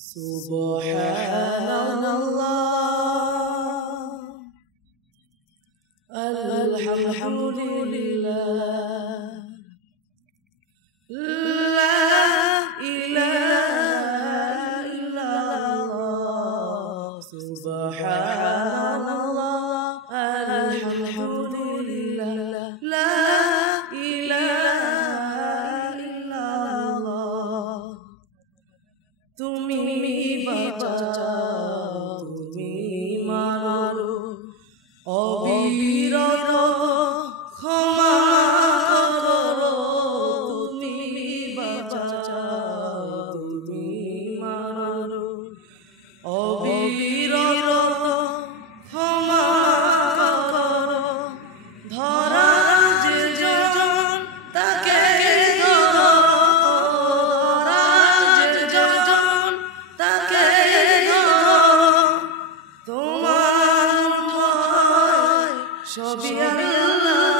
Subhanallah, alhamdulillah, la ilaha illallah. Subhanallah, alhamdulillah, la ilaha illallah. তুমি বাঁচাও, তুমি মারো, অবিরত ক্ষমা করো। তুমি বাঁচাও, তুমি মারো, অবিরত ক্ষমা করো। ধরা যে জন তাকে ধরো, ধরা যে জন তাকে ধরো। তোমার মুঠোয় সবই আল্লাহ।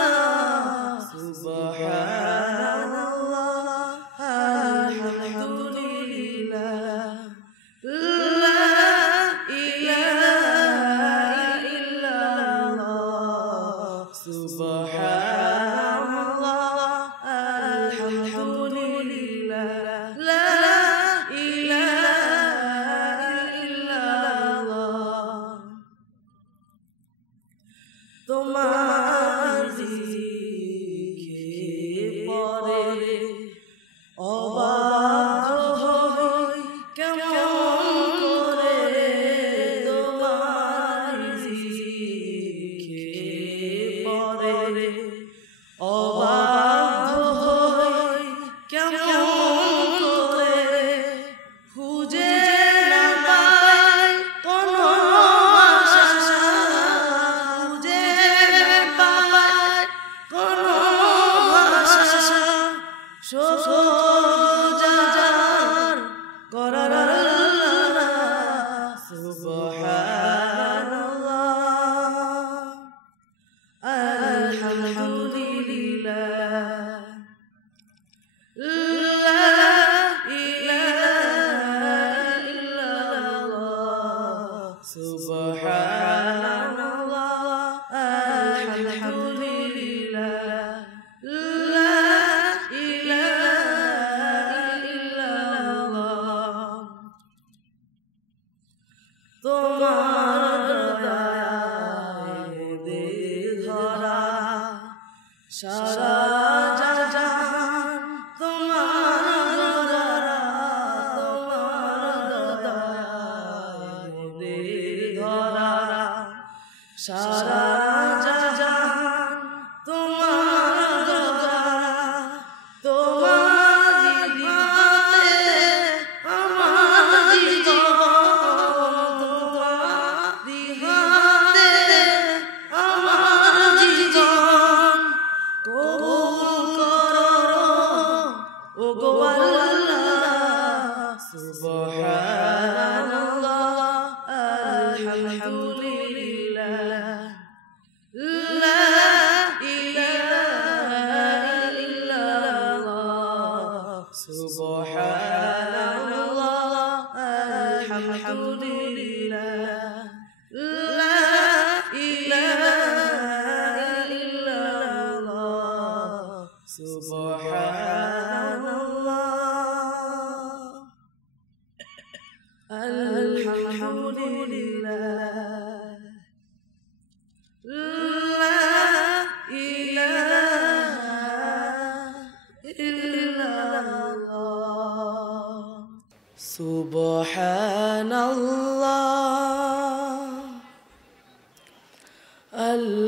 সুবহানাল্লাহ, আলহামদুলিল্লাহ, লা ইলাহা ইল্লাল্লাহ। সুবহানাল্লাহ, আলহামদুলিল্লাহ, লা ইলাহা ইল্লাল্লাহ। তোমার জিকিরে পরে অবাক হই কেমন করে। তোমার জিকিরে পরে অবাক হই কেমন করে। খুঁজে না পাই কোনো আশা, খুঁজে না পাই কোনো ভাষা। সোজার করার আল্লাহ। সুবহানাল্লাহ, আলহামদুলিল্লাহ, লা ইলাহা ইল্লাল্লাহ। সুবহানাল্লাহ, আলহামদুলিল্লাহ, লা ইলাহা ইল্লাল্লাহ। তোমার দয়ায় দেহ ধরা সারা জাহান তোমার দ্বারা। তোমার দয়ায় দেহ ধরা সারা জাহান তোমার দ্বারা। তোমার দিবাতে আমার জীবন, তোমার দিবাতে আমার জীবন। কবুল করো ওগো আল্লাহ। সুবহানাল্লাহ, আলহামদুলিল্লাহ, লা ইলাহা ইল্লাল্লাহ। সুবহানাল্লাহ, আলহামদুলিল্লাহ, লা ইলাহা ইল্লাল্লাহ। সুবহানাল্লাহ, আলহামদুলিল্লাহ, লা ইলাহা ইল্লাল্লাহ। সুবহানাল্লাহ, আলহামদুলিল্লাহ,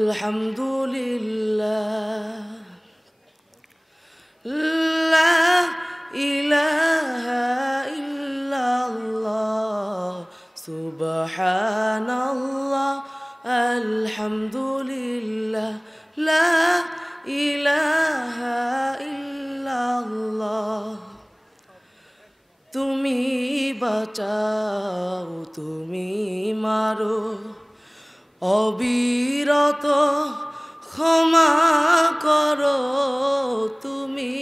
লা ইলাহা ইল্লাল্লাহ। সুবহানাল্লাহ, আলহামদুলিল্লাহ, লা ইলাহা ইল্লাল্লাহ। তুমি বাঁচাও, তুমি মারো, অবিরত ক্ষমা করো। তুমি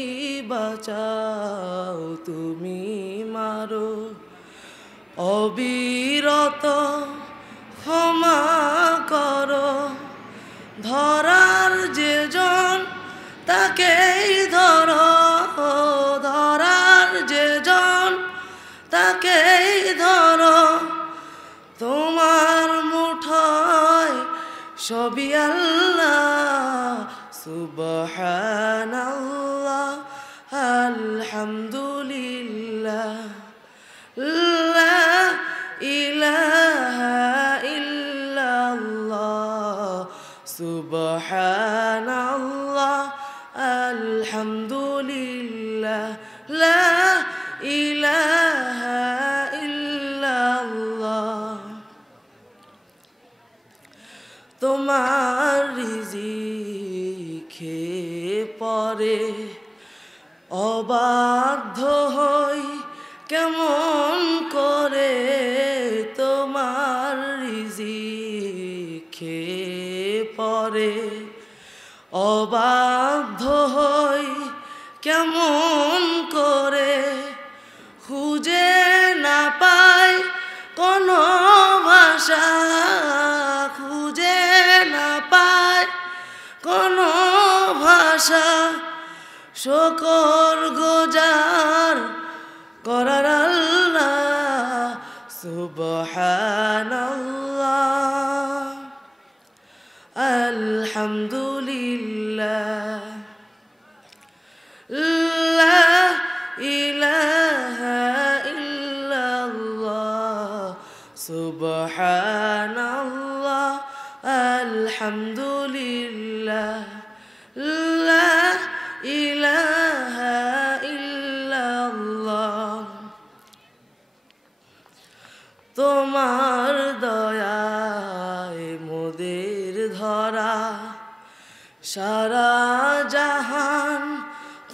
বাঁচাও, তুমি মারো, অবিরত ক্ষমা করো ধরার যে জন তাকেই ধরো ধরার যে জন তাকেই ধরো তোমার মুঠোয় সবই আল্লাহ সুবহানাল্লাহ আলহামদুলিল্লাহ লা ইলাহা ইল্লাল্লাহ সুবহানাল্লাহ আলহামদুলিল্লাহ লা ইলাহা ইল্লাল্লাহ তোমার রিজিকে পরে অবাধ্য হই কেমন করে তোমার রিজিকে পরে অবাধ্য হই কেমন করে খুঁজে না পাই কোনো ভাষা খুঁজে না পাই কোনো ভাষা শুকর গুজার করার আল্লাহ সুবহানাল্লাহ আলহামদুলিল্লাহ লা ইলাহা ইল্লাল্লাহ সুবহানাল্লাহ আলহামদুলিল্লাহ লা ইলাহা ইল্লাল্লাহ তোমার দয়ায় মোদের ধরা সারা জাহান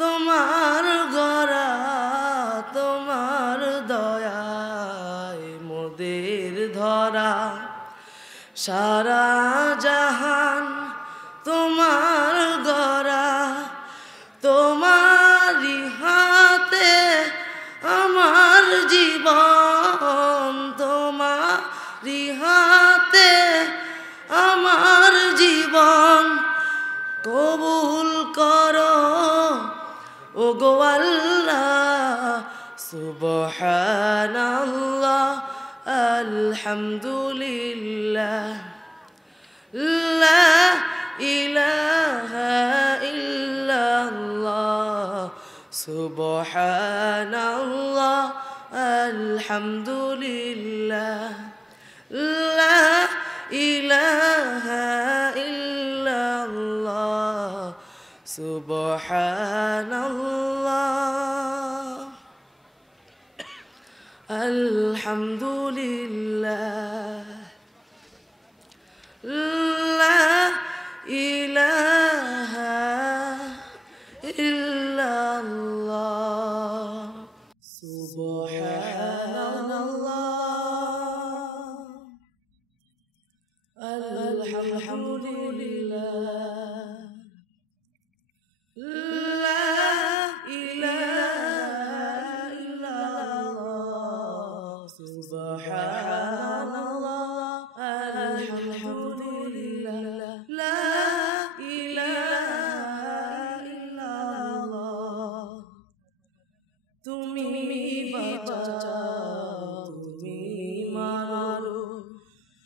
তোমার গড়া তোমার দয়ায় মোদের ধরা সারা জাহান তোমার গড়া তোমারি হাতে আমার জীবন তোমারি হাতে আমার জীবন কবুল করো ওগো আল্লাহ সুবহানাল্লাহ আলহামদুলিল্লাহ লা ইলাহা ইল্লাল্লাহ সুবহানাল্লাহ আলহামদুলিল্লাহ লা ইলাহা ইল্লাল্লাহ সুবহানাল্লাহ আলহামদুলিল্লাহ লা ইলাহা ইল্লাল্লাহ সুবহানাল্লাহ আলহামদুলিল্লাহ লা ইলাহা ইল্লাল্লাহ সুবহানাল্লাহ আলহামদুলিল্লাহ লা ইলাহা ইল্লাল্লাহ তুমি বাঁচাও তুমি মারো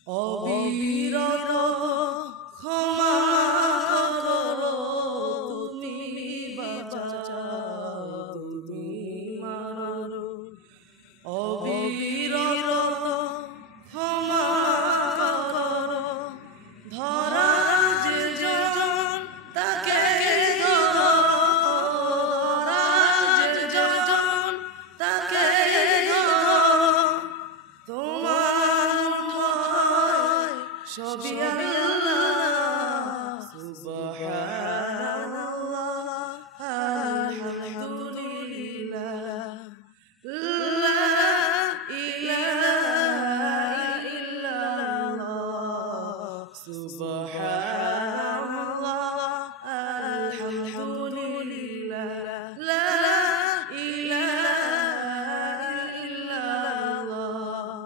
অবিরত ক্ষমা করো তুমি বাঁচাও তুমি মারো অবিরত ক্ষমা করো ধরা যে জন তাকে ধরো ধরা যে জন তাকে ধরো তোমার মুঠোয় সবই আল্লাহ সুবহানাল্লাহ আলহামদুলিল্লাহ লা ইলাহা ইল্লাল্লাহ সুবহানাল্লাহ আলহামদুলিল্লাহ লা ইলাহা ইল্লাল্লাহ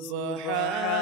سبحان